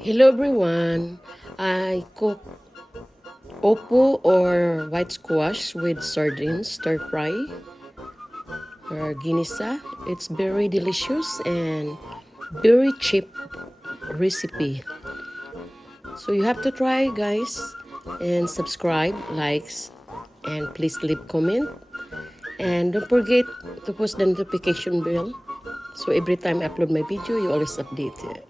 Hello everyone. I cook opo or white squash with sardines stir fry or ginisa. It's very delicious and very cheap recipe. So you have to try guys and subscribe, likes, and please leave comment. And don't forget to push the notification bell so every time I upload my video you always update it.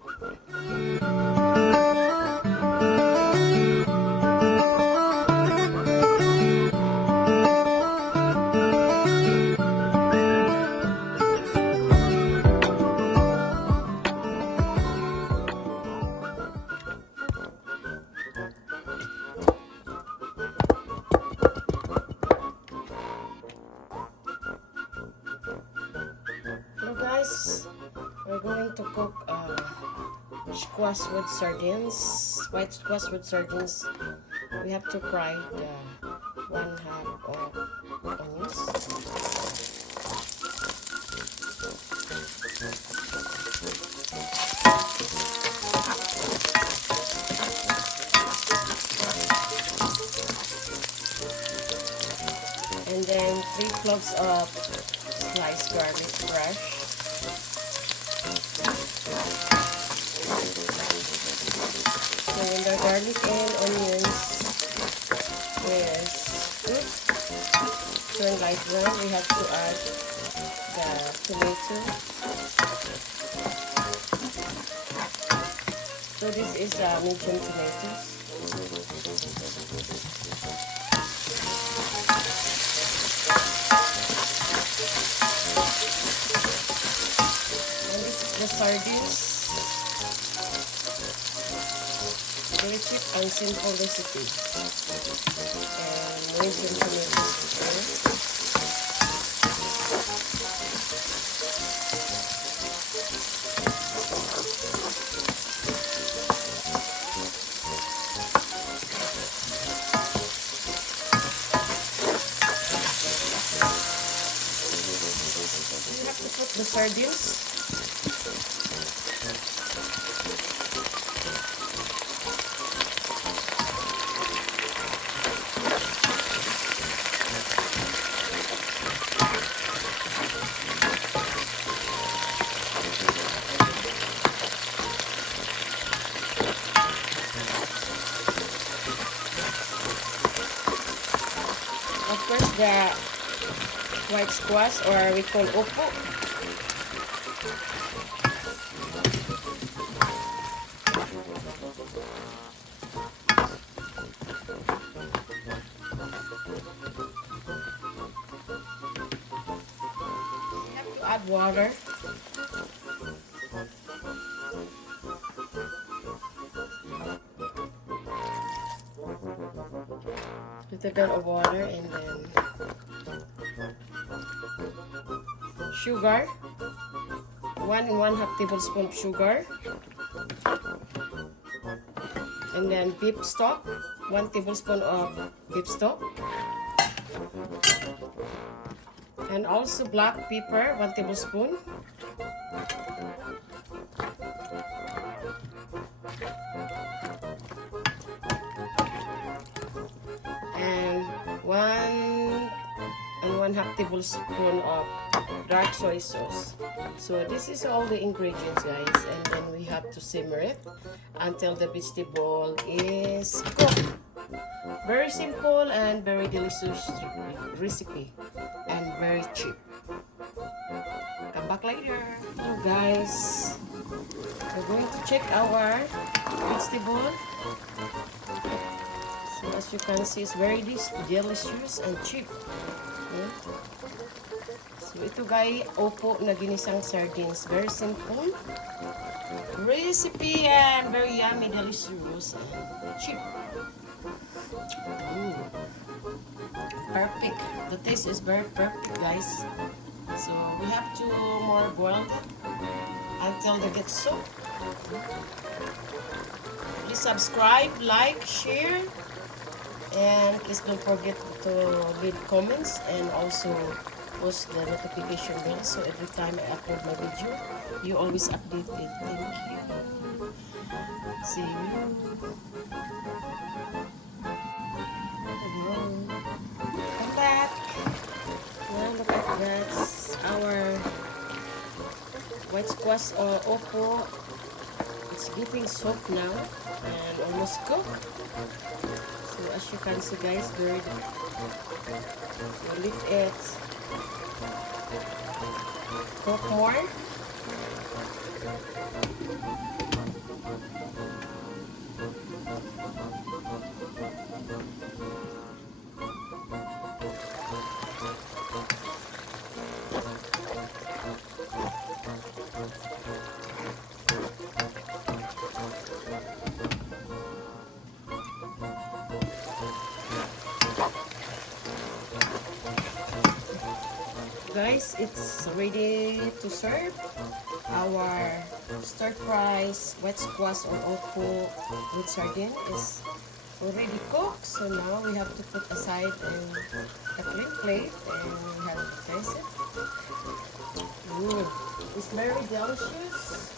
Hello guys, we're going to cook squash with sardines, white squash with sardines. We have to fry the 1/2 of onions. And then 3 cloves of sliced garlic fresh. So when the garlic and onions is turn light brown, we have to add the tomato. So this is medium tomatoes. And this is the sardines. Very cheap and simple recipe. And medium tomatoes. You have to put the sardines. Of course, the white squash, or we call opo. You have to add water. Little bit of water and then sugar. 1 and 1/2 tablespoon of sugar. And then beef stock. 1 tablespoon of beef stock. And also black pepper, 1 tablespoon. And 1 1/2 tablespoon of dark soy sauce. So this is all the ingredients guys, and then we have to simmer it until the vegetable is cooked. Very simple and very delicious recipe and very cheap. Come back later. Hello guys, we're going to check our vegetable. So as you can see, it's very delicious and cheap. Okay. So ito guys, opo na ginisang sardines. Very simple recipe and very yummy, delicious and cheap. Perfect. The taste is very perfect guys. So we have to more boil it until they get soaked. Please subscribe, like, share, and please don't forget to leave comments and also push the notification bell so every time I upload my video you always updated. Thank you. See you. Come back. Now look at that. Our white squash or oppo. It's getting soft now and almost cooked. So as you can see, guys, bird. So leave it cook more. Guys, it's ready to serve. Our stir fries, wet squash or oppo with sardine is already cooked. So now we have to put aside in a clean plate and we have to taste it. Ooh, it's very delicious.